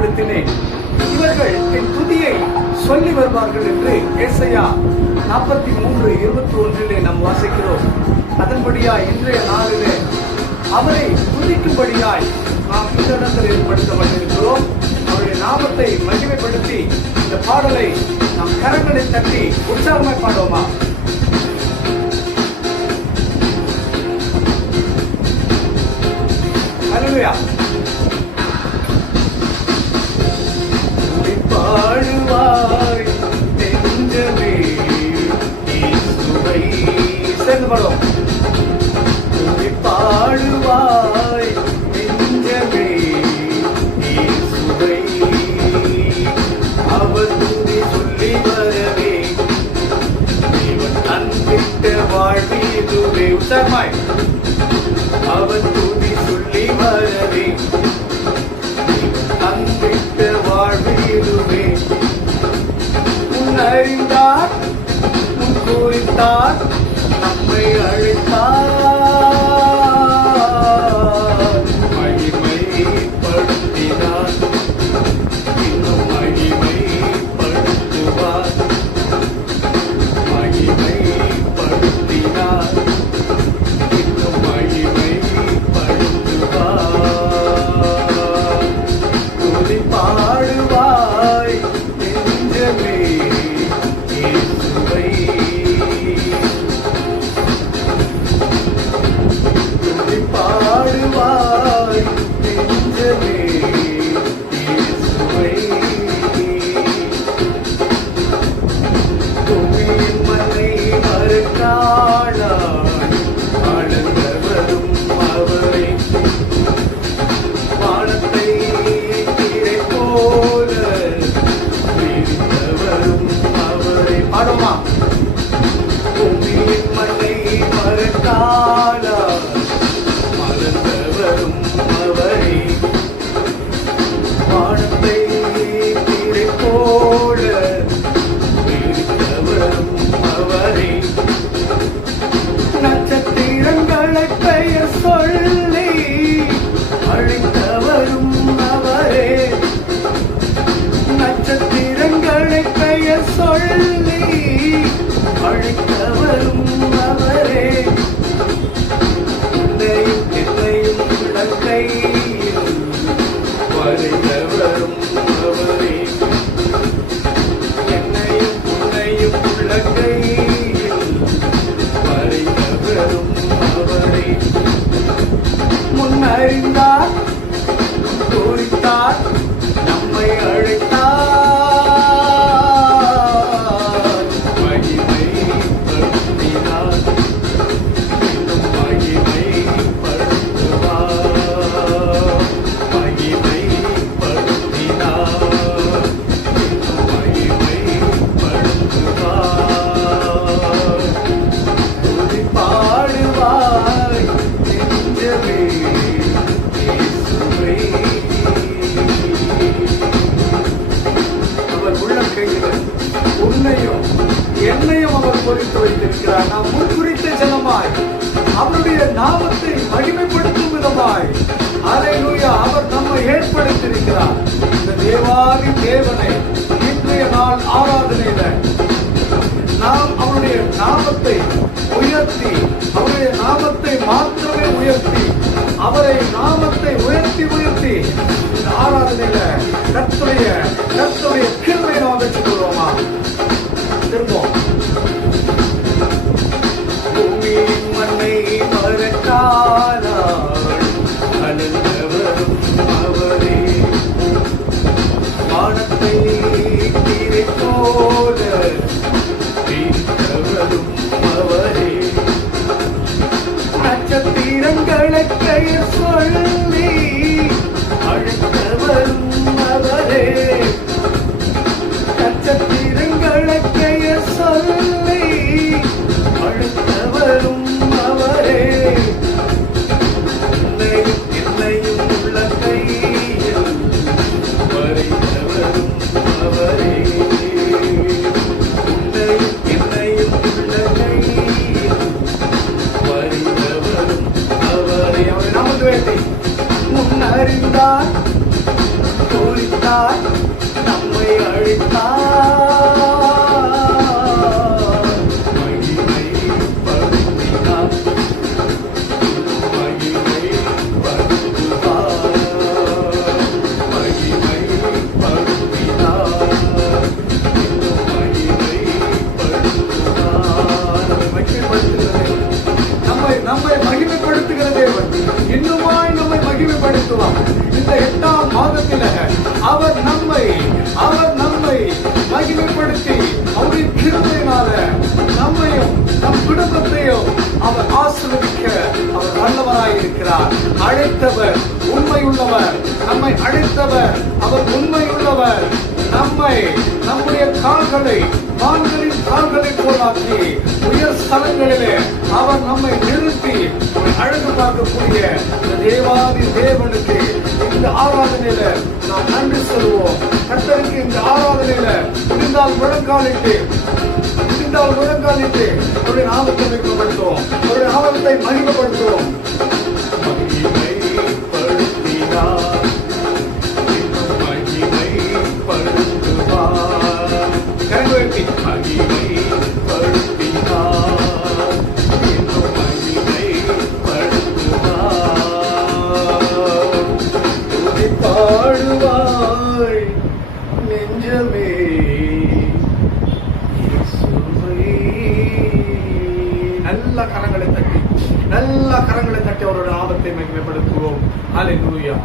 மகிமைப்படுத்தினேன். இவர்கள் என் துதியை சொல்லி வருவார்கள் என்று ஏசாயா 43:21 நாம் வாசிக்கிறோம். அதன்படியாய் இன்றைய நாளிலே அவரை துதிக்கும்படியாய் நாம் இந்த இடத்தில் ஏற்படுத்தப்பட்டிருக்கிறோம். அவருடைய நாமத்தை மகிமைப்படுத்தி இந்த பாடலை நாம் கரங்களை தட்டி உற்சாகமாய் பாடுவோமா? அல்லேலூயா. பாடுவாய் நெஞ்சமே இயேசுவை, சேர்ந்து பாடுவோம். பாடுவாய் நெஞ்சமே இயேசுவை, அவர் துதி சொல்லி வரவே இவன் தந்திட்ட வாழ்விதுவே. உற்சாகமாய் அவர் துதி சொல்லி வரவே தந்திட்ட வாழ்விதுவே. உன் அறிந்தார் உன் குறித்தார் நம்மை அழைத்தார், மகிமைப்படுத்தினார், இன்னும் மகிமைப்படுத்துவார், மகிமைப்படுத்தினார், இன்னும் மகிமைப்படுத்துவார். துதி பாடுவாய் நெஞ்சமே இயேசுவை, துதி பாடுவாய் நெஞ்சமே இயேசுவை. பூமியின் மண்ணை மறுக்காளாய் ஆளுந்தவரும் அவரை, வானத்தை நீரை போல விரித்தவரும் அவரை. பாடுமா? பூமியின் மண்ணை மறுக்காளாய் மறந்தவரும் அவரை, வானத்தை நீரை போல விரித்தவரும் அவரை. நட்சத்திரங்களை பெயர் சொல்லி அழைத்தவரும் அவரே, நட்சத்திரங்களை பெயர் சொல்லி அழைத்தவரும் அவரே. உன்னையும் என்னையும் உலகையில் வரைந்தவரும் அவரே, என்னையும் உன்னையும் உலகையில் வரைந்தவரும் அவரே. முன்னறிந்தார் குறித்தார் நம்மை அழைத்தார், மகிமைப்படுத்தினார், இன்னும் மகிமைப்படுத்துவார், மகிமைப்படுத்தினார், இன்னும் மகிமைப்படுத்துவார். துதி பாடுவாய் நெஞ்சமே இயேசுவை. அவர் உள்ளம் கேட்கிறார், உன்னையும் என்னையும் அவர் குறித்து வைத்திருக்கிறார். நாம் முன் குறித்த ஜனமாய் அவருடைய நாமத்தை மகிமைப்படுத்தும் விதமாய் அல்லேலூயா அவர் நம்மை ஏற்படுத்தியிருக்கிறார். இந்த தேவாதி தேவனை இன்றைய நாள் ஆராதனையில நாம் அவருடைய நாமத்தை உயர்த்தி, அவருடைய நாமத்தை மாத்திரமே உயர்த்தி, அவரை நாமத்தை உயர்த்தி உயர்த்தி இந்த ஆராதனையில கர்த்தருடைய கிருபையை நாம் வச்சுக் கொள்வோமா? திரும்பவும் பூமியின் மண்ணை மறக்காளாய் அழுந்தவரும் அவரே, வானத்தை நீரை போல வீழ்த்தவரும் அவரே, நட்சத்திரங்களை பெயர் சொல்லி அழைத்தவரும் அவரே, நட்சத்திரங்களை பெயர் சொல்லி அழைத்தவரும் அவரே. என்னையும் என்னையும் உள்ள கையில் வரைந்தவரும் அவரே, உன்னையும் என்னையும் உள்ள கையில் வரைந்தவரும் அவரே. அவரை நாமத்தை அவர் நம்மை மகிமைப்படுத்தி அவருடைய கிருபையினால நம்மையும் நம் குடும்பத்தையும் அவர் ஆசீர்வதிக்க அவர் வல்லவராய் இருக்கிறார். அழைத்தவர் உண்மையுள்ளவர். நம்மை அழைத்தவர் அவர் உண்மையுள்ளவர். நம்முடைய கால்களை மான்களின் கால்களை போலாக்கி உயர் ஸ்தலங்களிலே அவர் நம்மை நிறுத்தி அழகு பார்க்கக்கூடிய தேவாதி தேவனுக்கு இந்த ஆராதனையில நாம் நன்றி சொல்லுவோம். கர்த்தருக்கு இந்த ஆராதனையில முடிந்தால் முழங்காலிட்டு அவருடைய நாமத்தை மகிமைப்படுத்துவோம். அவருடைய நாமத்தை மகிமைப்படுத்துவோம். பாடுவாய் நெஞ்சமே நல்ல கரங்களை தட்டி அவருடைய நாமத்தை மகிமைப்படுத்துவோம். ஹல்லேலூயா.